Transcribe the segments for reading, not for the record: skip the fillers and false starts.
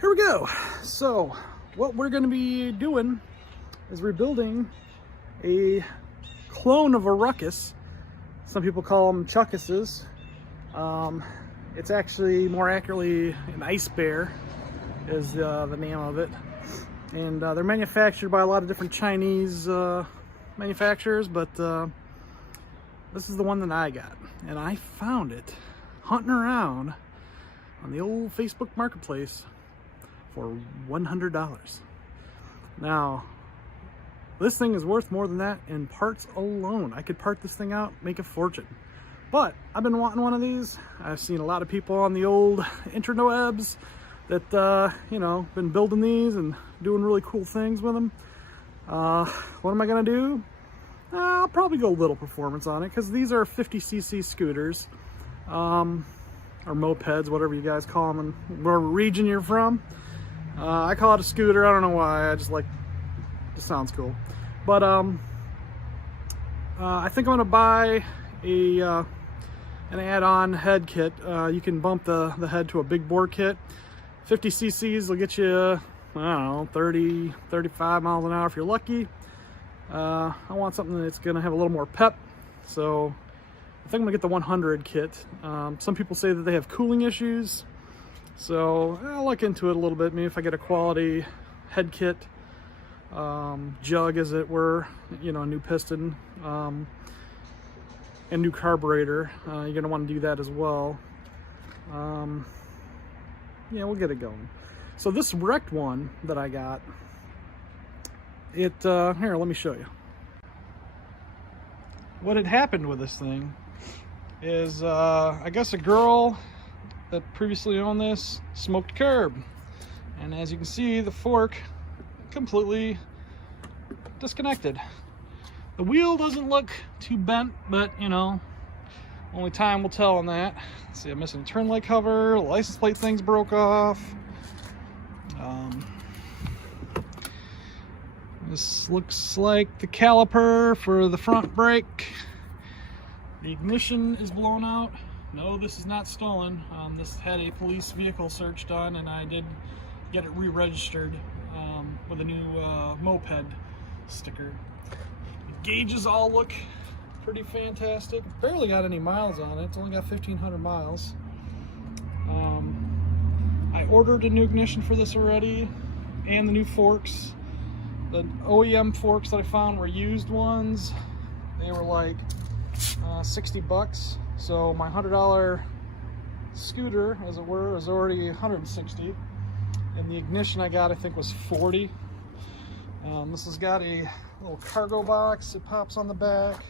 Here we go. So what we're going to be doing is rebuilding a clone of a Ruckus. Some people call them Chuckuses. It's actually more accurately an Ice Bear is the name of it. And they're manufactured by a lot of different Chinese manufacturers, but this is the one that I got. And I found it hunting around on the old Facebook Marketplace for $100. Now, this thing is worth more than that in parts alone. I could part this thing out, make a fortune. But I've been wanting one of these. I've seen a lot of people on the old interwebs that, you know, been building these and doing really cool things with them. What am I gonna do? I'll probably go little performance on it because these are 50cc scooters, or mopeds, whatever you guys call them in whatever region you're from. I call it a scooter. I don't know why. I just like, it sounds cool. But I think I'm gonna buy an add-on head kit. You can bump the head to a big bore kit. 50cc's will get you, I don't know, 30, 35 miles an hour if you're lucky. I want something that's gonna have a little more pep, so I think I'm gonna get the 100 kit. Some people say that they have cooling issues, so I'll look into it a little bit. Maybe if I get a quality head kit, jug as it were, you know, a new piston, and new carburetor. You're gonna want to do that as well. Yeah, we'll get it going. So this wrecked one that I got, it here, let me show you. What had happened with this thing is I guess a girl that previously owned this smoked curb, and as you can see, the fork completely disconnected. The wheel doesn't look too bent, but you know, only time will tell on that. Let's see, I'm missing a turn light cover, the license plate thing's broke off. This looks like the caliper for the front brake. The ignition is blown out. No, this is not stolen. This had a police vehicle search done, and I did get it re-registered with a new Moped sticker. The gauges all look pretty fantastic. Barely got any miles on it. It's only got 1,500 miles. I ordered a new ignition for this already, and the new forks. The OEM forks that I found were used ones. They were like 60 bucks. So my $100 scooter, as it were, is already 160. And the ignition I got, I think, was 40. This has got a little cargo box. It pops on the back.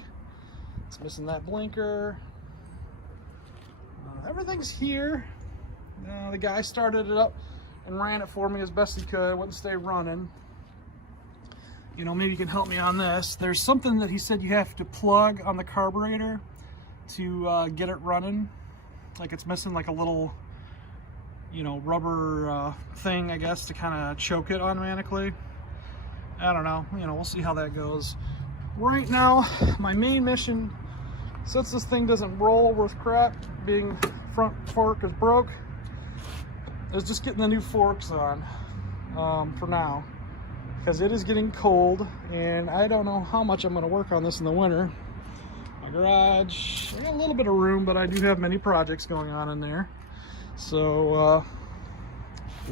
It's missing that blinker. Everything's here. The guy started it up and ran it for me as best he could. It wouldn't stay running. You know, maybe you can help me on this. There's something that he said you have to plug on the carburetor to get it running. Like it's missing like a little, you know, rubber thing, I guess, to kind of choke it automatically. I don't know. You know, we'll see how that goes. Right now, my main mission, since this thing doesn't roll worth crap, being front fork is broke, is just getting the new forks on for now, because it is getting cold and I don't know how much I'm going to work on this in the winter. My garage, I got a little bit of room, but I do have many projects going on in there, so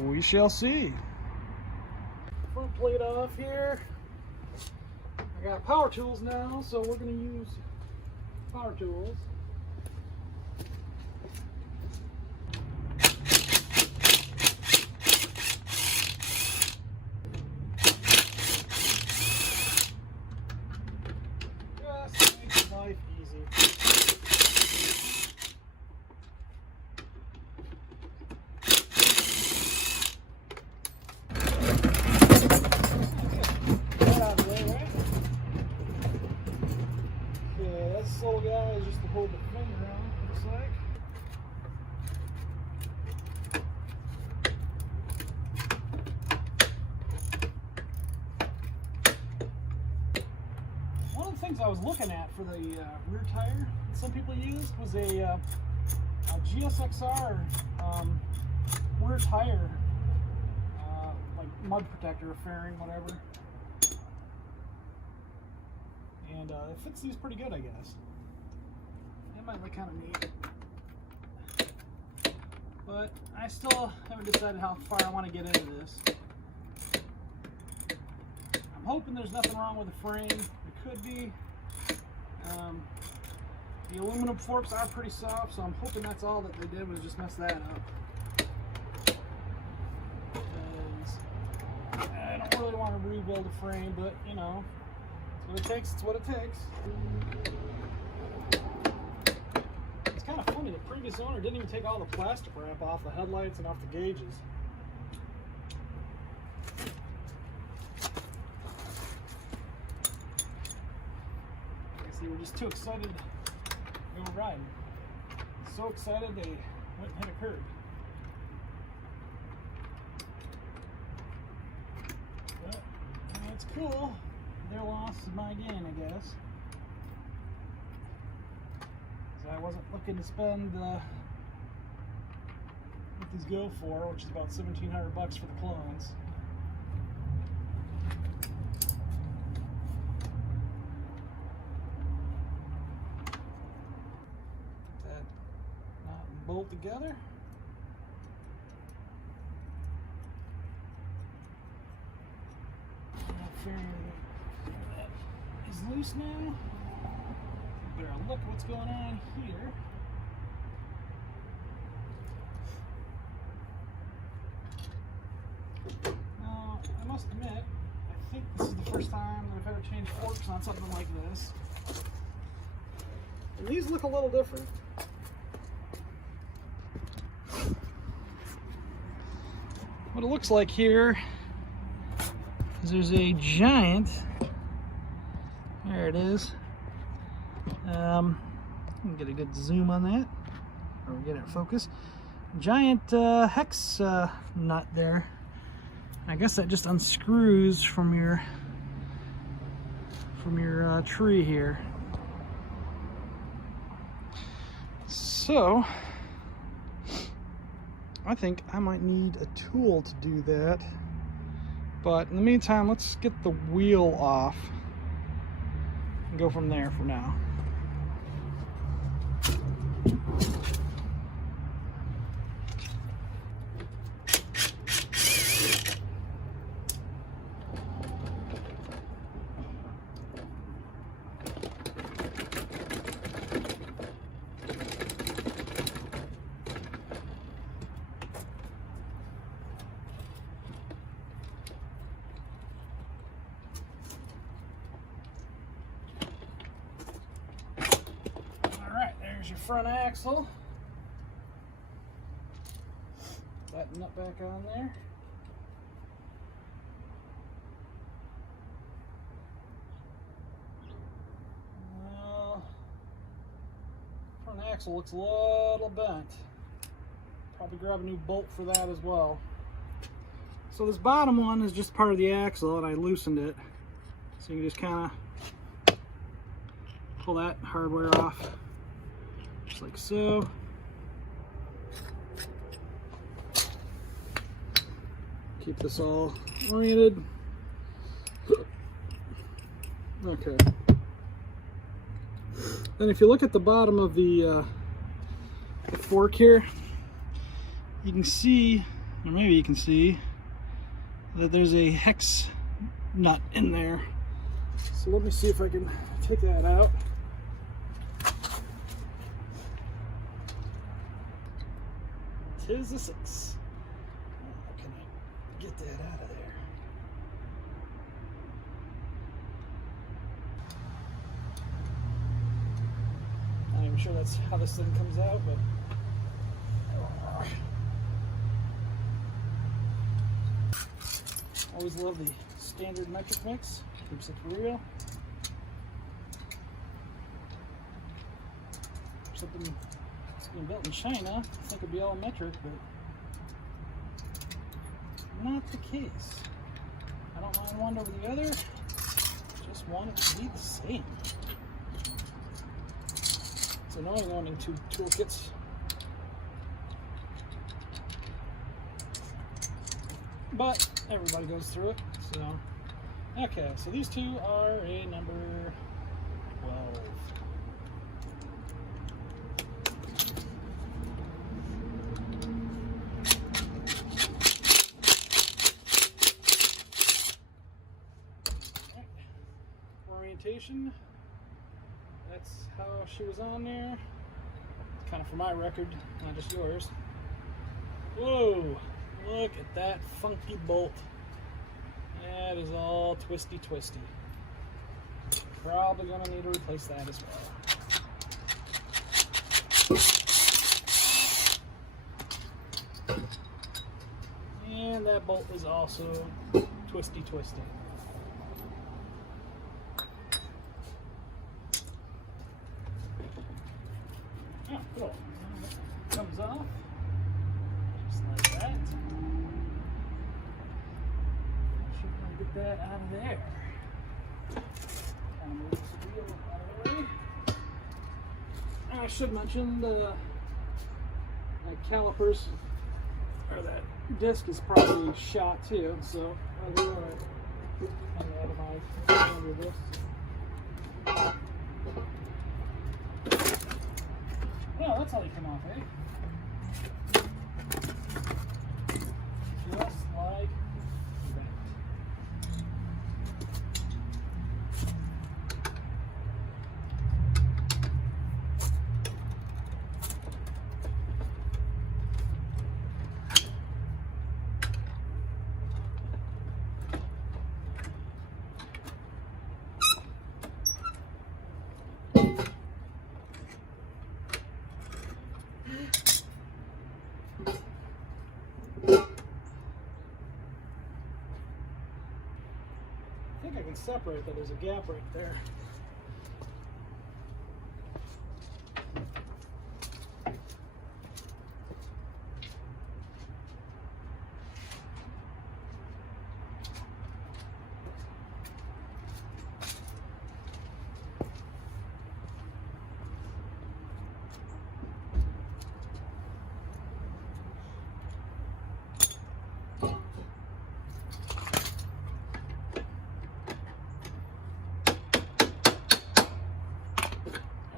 we shall see. Front plate off here. I got power tools now, so we're going to use power tools. Just make life easy. This little guy is just to hold the finger on, looks like. One of the things I was looking at for the rear tire that some people used was a GSXR rear tire mud protector, fairing, whatever. And it fits these pretty good, I guess. It might look kind of neat. But I still haven't decided how far I want to get into this. I'm hoping there's nothing wrong with the frame. It could be. The aluminum forks are pretty soft, so I'm hoping that's all that they did was just mess that up. Because I don't really want to rebuild a frame, but you know, it's what it takes. It's what it takes. It's kind of funny. The previous owner didn't even take all the plastic wrap off the headlights and off the gauges. See, we're just too excited to go riding. So excited they went and hit a curb. But it's cool. Their loss is my gain, I guess. So I wasn't looking to spend what these go for, which is about $1,700 for the clones. Bolt together. That fairing is loose now. Better look what's going on here. Now, I must admit, I think this is the first time that I've ever changed forks on something like this. And these look a little different. What it looks like here is there's a giant, there it is, get a good zoom on that, or get it in focus, giant hex nut there. I guess that just unscrews from your tree here. So I think I might need a tool to do that, but in the meantime, let's get the wheel off and go from there for now. There's your front axle. That nut back on there. Well, front axle looks a little bent. Probably grab a new bolt for that as well. So this bottom one is just part of the axle, and I loosened it. So you can just kind of pull that hardware off. Just like so. Keep this all oriented. Okay. Then if you look at the bottom of the fork here, you can see, or maybe you can see, that there's a hex nut in there. So let me see if I can take that out. Tis the 6. How can I get that out of there? Not even sure that's how this thing comes out, but always love the standard metric mix. Keeps it real. Something being built in China, I think it'd be all metric, but not the case. I don't mind one over the other, just want it to be the same. It's annoying owning two toolkits. but everybody goes through it. So, okay, so these two are a number 12. Orientation, that's how she was on there. It's kind of for my record, not just yours. Whoa, look at that funky bolt. That is all twisty. Probably gonna need to replace that as well. And that bolt is also twisty. Oh, cool. Comes off just like that. Should probably get that out of there. Kind of move the wheel out of the way. I should mention the calipers, or that disc is probably shot too, so I'll do it out of my under this. Oh, that's how they come off, eh? Just like that. I think I can separate that. There's a gap right there.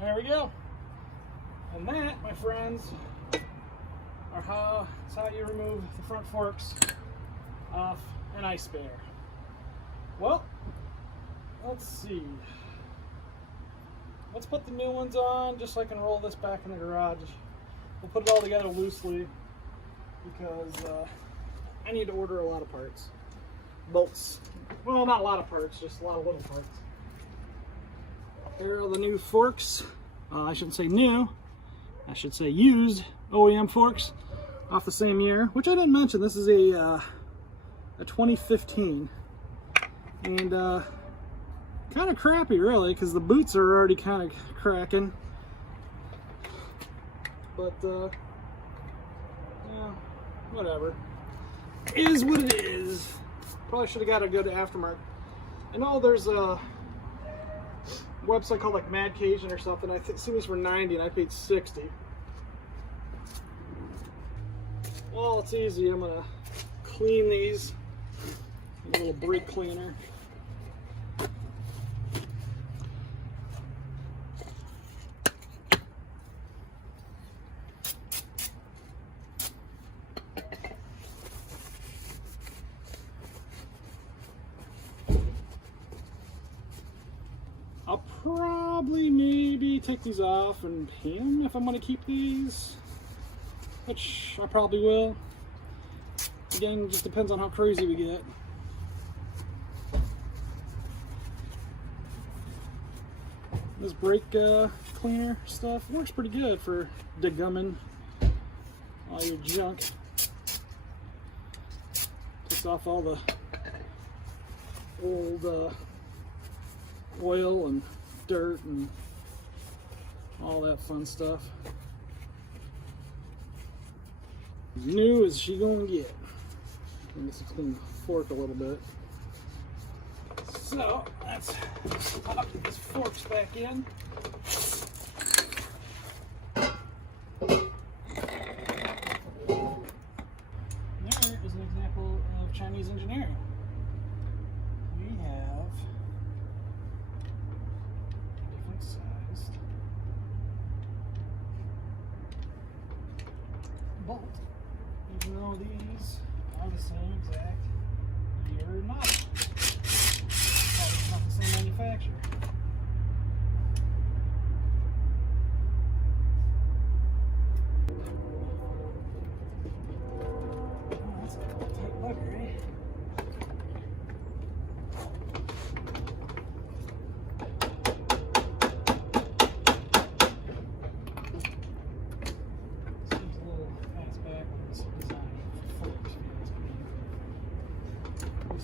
There we go. And that, my friends, are how you remove the front forks off an ice bear. Well, let's see. Let's put the new ones on just so I can roll this back in the garage. We'll put it all together loosely because I need to order a lot of parts. Bolts. Well, not a lot of parts, just a lot of little parts. There are the new forks. I shouldn't say new, I should say used OEM forks off the same year, which I didn't mention. This is a 2015, and kind of crappy really because the boots are already kind of cracking, but yeah, whatever. It is what it is. Probably should have got a good aftermarket. I know there's a website called like Mad Cajun or something. I think these were 90 and I paid 60. Well, it's easy. I'm gonna clean these. A little brake cleaner. I'll probably maybe take these off and paint them if I'm going to keep these, which I probably will. Again, just depends on how crazy we get. This brake cleaner stuff works pretty good for degumming all your junk. Takes off all the old oil and dirt and all that fun stuff. As new as she gonna get. I guess it's clean the fork a little bit. So let's pop these forks back in. There is an example of Chinese engineering. We have different sized bolt, even though these are the same exact year and model. Probably not the same manufacturer.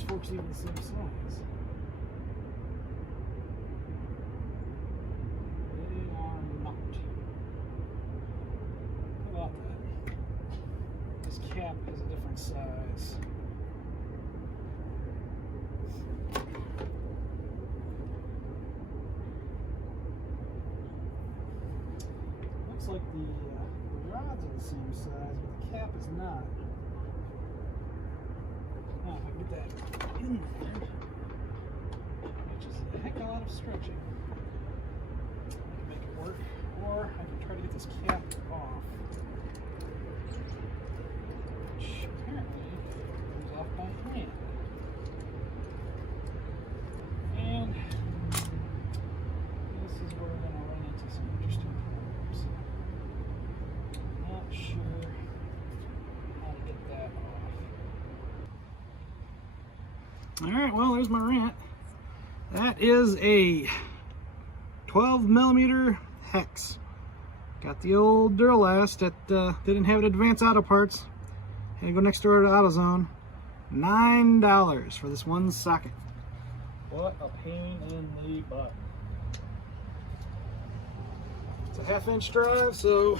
Forks even the same size. They are not. How about that? This cap is a different size. Looks like the rods are the same size, but the cap is not. Now, if I can get that in there, which is a heck of a lot of stretching, I can make it work, or I can try to get this cap off, which apparently comes off by hand. And this is where we're going to run into some interesting problems. Not sure how to get that off. Alright, well, there's my rant. That is a 12mm hex. Got the old Duralast that didn't have it advanced auto parts. Had to go next door to AutoZone. $9 for this one socket. What a pain in the butt. It's a 1/2-inch drive, so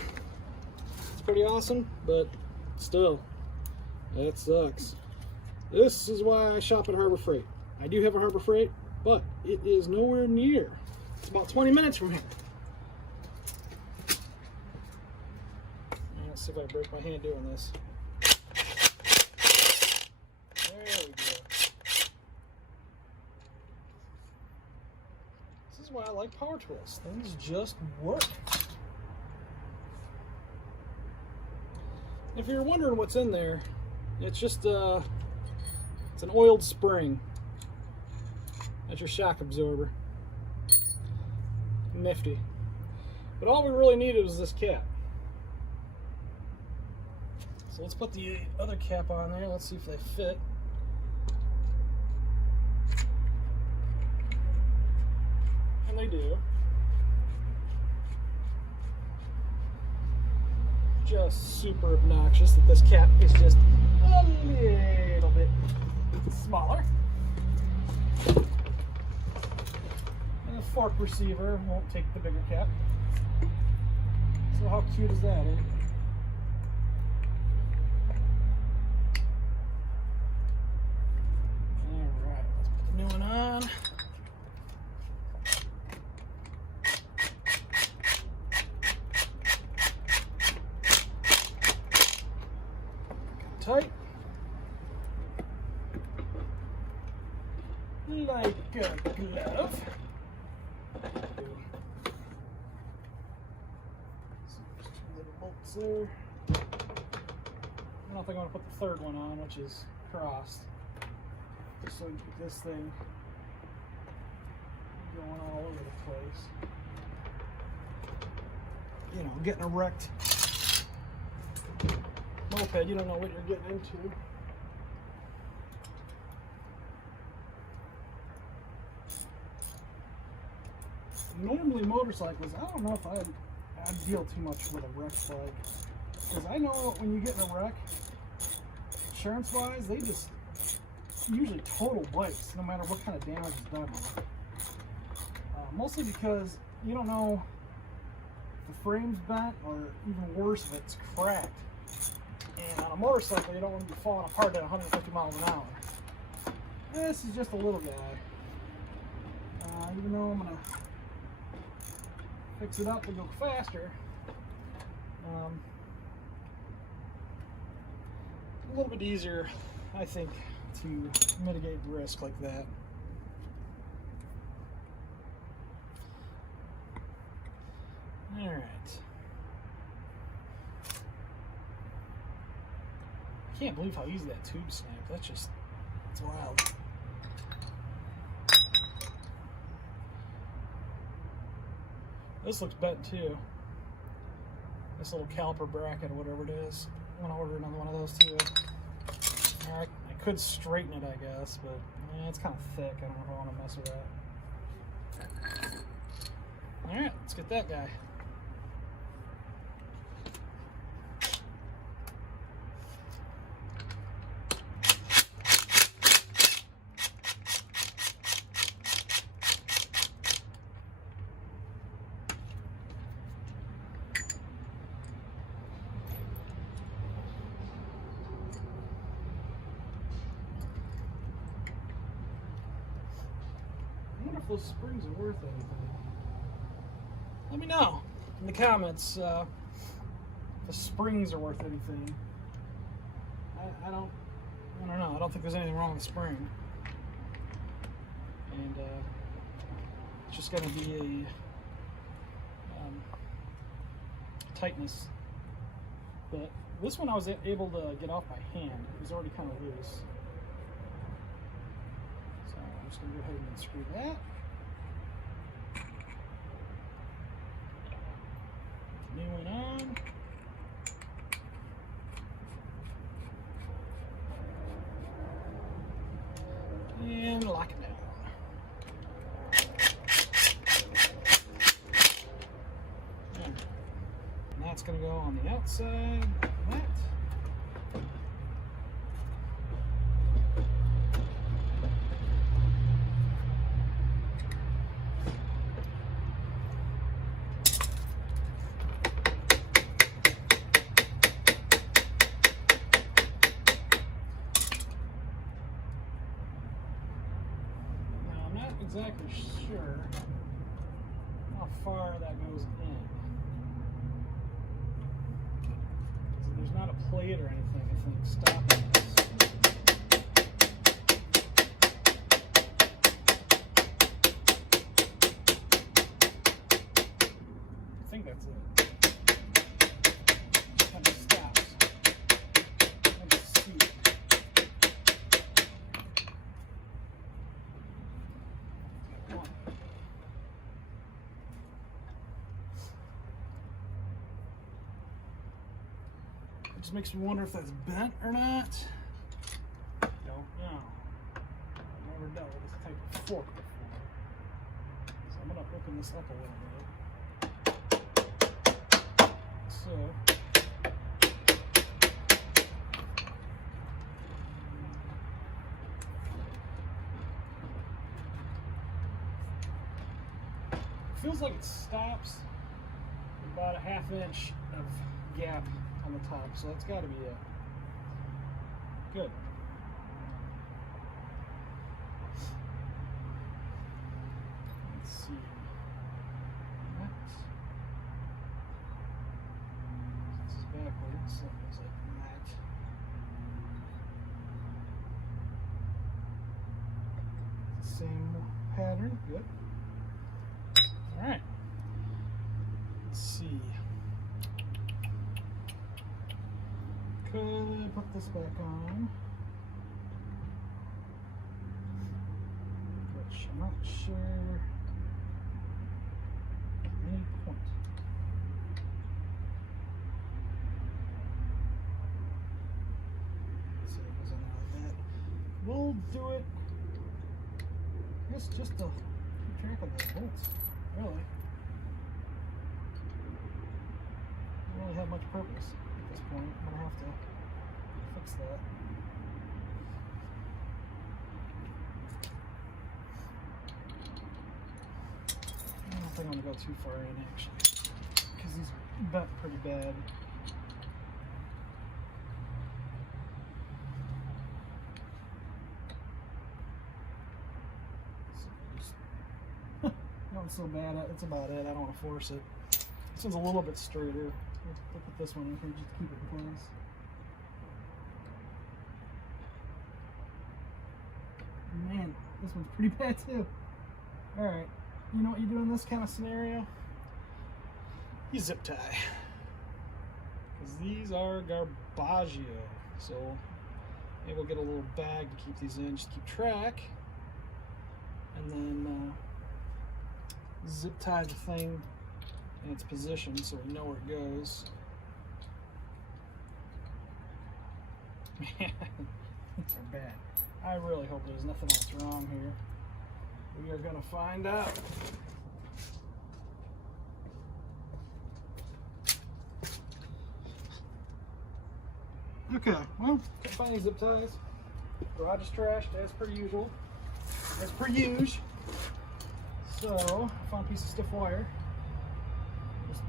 it's pretty awesome, but still, that sucks. This is why I shop at Harbor Freight. I do have a Harbor Freight, but it is nowhere near. It's about 20 minutes from here. Let's see if I break my hand doing this. There we go. This is why I like power tools. Things just work. If you're wondering what's in there, it's just it's an oiled spring. That's your shock absorber. Nifty. But all we really needed was this cap. So let's put the other cap on there. Let's see if they fit. And they do. Just super obnoxious that this cap is just a little bit smaller. And the fork receiver won't take the bigger cap. So how cute is that, eh? Alright, let's put the new one on. Tight. Like a glove. So there's 2 little bolts there. I don't think I'm going to put the third one on, which is crossed. Just so you get this thing going all over the place. You know, getting a wrecked moped, you don't know what you're getting into. Normally motorcycles, I don't know if I'd deal too much with a wreck flag. Because I know when you get in a wreck, insurance wise, they just usually total bikes no matter what kind of damage is done. Mostly because you don't know if the frame's bent or even worse if it's cracked. And on a motorcycle, you don't want to be falling apart at 150 miles an hour. This is just a little guy. Even though I'm going to fix it up to go faster, a little bit easier, I think, to mitigate risk like that. All right. I can't believe how easy that tube snapped. That's just, it's wild. This looks bent too. This little caliper bracket or whatever it is. I'm gonna order another one of those too. Alright, I could straighten it, I guess, but it's kind of thick. I don't know if I want to mess with that. Alright, let's get that guy. I wonder if those springs are worth anything. Let me know in the comments if the springs are worth anything. I don't know. I don't think there's anything wrong with the spring. And it's just going to be a tightness. But this one I was able to get off by hand. It was already kind of loose. I'm just going to go ahead and unscrew that. New one on. And lock it down. And that's going to go on the outside like that. Exactly sure how far that goes in. So there's not a plate or anything, I think, stopping this. I think that's it. It kind of stops. Let me see. It just makes me wonder if that's bent or not. Don't know. I've never dealt with this type of fork before. So I'm going to open this up a little bit. So, it feels like it stops about a ½ inch of gap on the top, so that's got to be it. Good. Let's see. This is backwards, so it looks like that. Same pattern. Good. All right. Let's see. Could put this back on, which I'm not sure at any point. Let's see if it goes on there like that. We'll do it, I guess, just to keep track of the bolts, really. Don't really have much purpose at this point. I'm going to have to fix that. I don't think I'm going to go too far in, actually, because these are bent pretty bad. Not so bad. It's about it. I don't want to force it. This one's a little bit straighter. Look at this one in here just to keep it in place. Man, this one's pretty bad too. Alright, you know what you do in this kind of scenario? You zip tie. Because these are garbaggio. So maybe we'll get a little bag to keep these in, just keep track. And then zip tie the thing in its position so we know where it goes. Man, these are bad. I really hope there's nothing else wrong here. We are going to find out. Okay, well, can't find any zip ties. Garage is trashed as per usual. As per usual. So, I found a piece of stiff wire. Just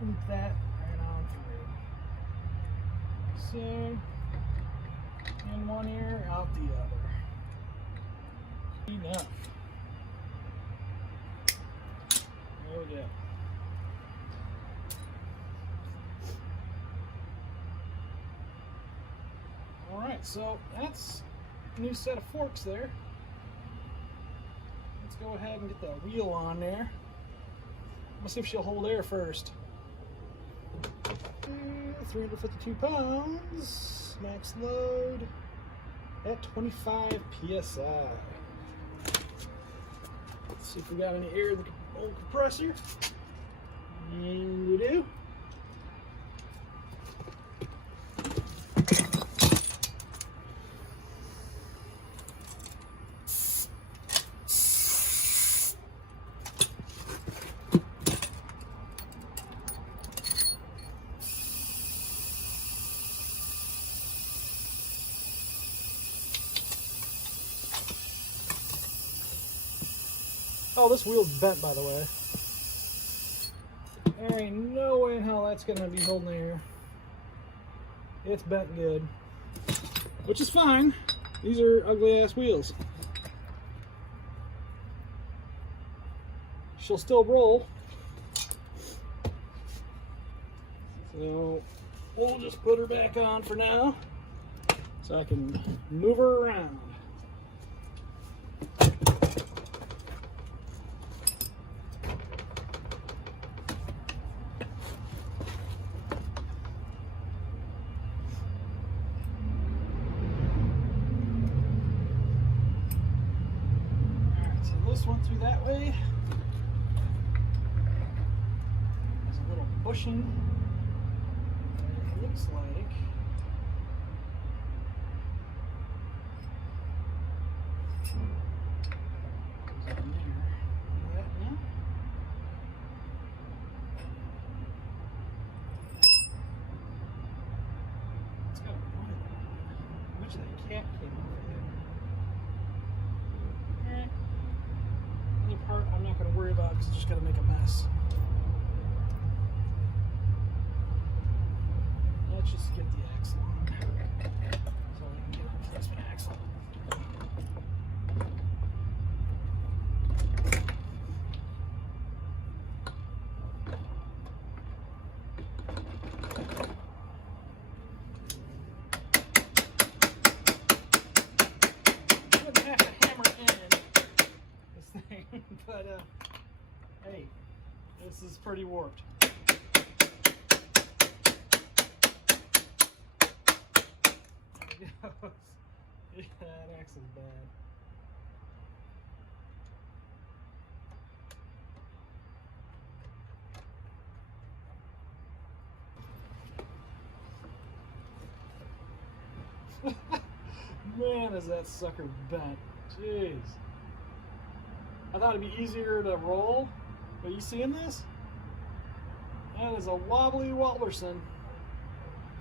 loop that right on through. So, in one ear, out the other. Enough. There we go. Alright, so that's a new set of forks there. Let's go ahead and get that wheel on there. Let's see if she'll hold air first. 352 pounds, max load at 25 psi. Let's see if we got any air in the old compressor. And we do. Oh, this wheel's bent, by the way. There ain't no way in hell that's gonna be holding the air. It's bent good. Which is fine. These are ugly ass wheels. She'll still roll. So we'll just put her back on for now so I can move her around. This one through that way. There's a little bushing. It looks like it's got a point. How much of that cap came off of there? Alright. Part I'm not going to worry about because it's just going to make a mess. Let's just get the axle on so we can get a replacement axle. I'm going to have to hammer in this thing, but hey, this is pretty warped. There it goes. Yeah, that axle's bad. Man, is that sucker bent. Jeez. I thought it'd be easier to roll, but you seeing this? That is a wobbly wobblerson.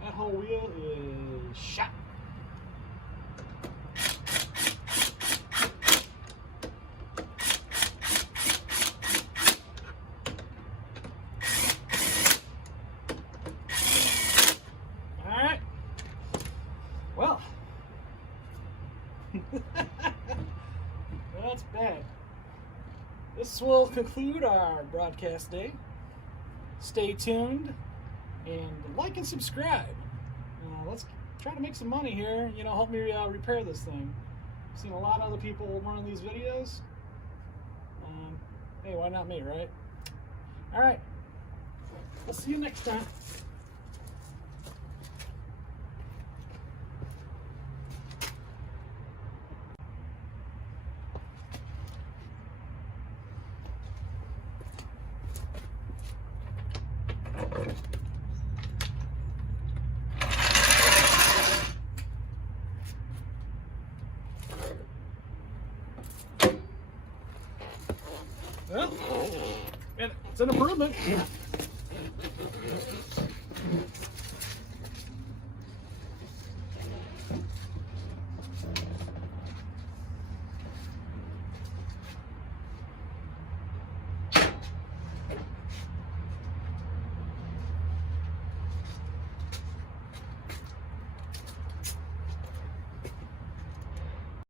That whole wheel is shot. Alright. Well. That's bad. This will conclude our broadcast day. Stay tuned and like and subscribe. Let's try to make some money here. You know, help me repair this thing. Seen a lot of other people running these videos. Hey, why not me, right? All right. We'll see you next time. Well, and it's an improvement.